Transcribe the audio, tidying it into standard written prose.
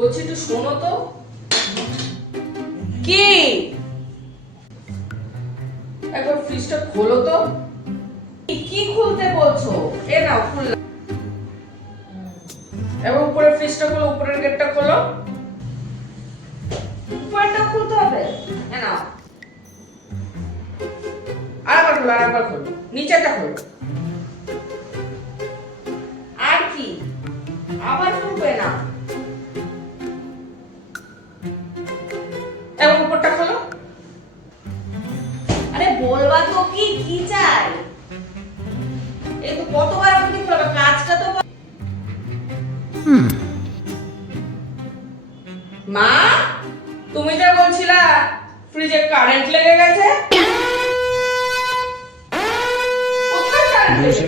বলছি একটু শোনো তো। কি? একবার ফ্রিজটা খোলো তো। কি খুলতে বলছো? এ নাও খুললাম। এবার উপরের ফ্রিজটা খোলো, উপরের গেটটা খোলো। উপরেরটা খুলতে হবে। এ নাও। আরেকবার খোলো, আরেকবার খোলো। নিচেরটা খোলো। আর কি? আবার খুলবে না। এবার উপরটা খোলো। আরে বলবা তো কি কি চাই? এই তো কতবার আমাকে খোলাবে, কাজটা তো মা, তুমি যা বলছিলা ফ্রিজে কারেন্ট লেগে গেছে। কোথায় কারেন্ট লেগেছে?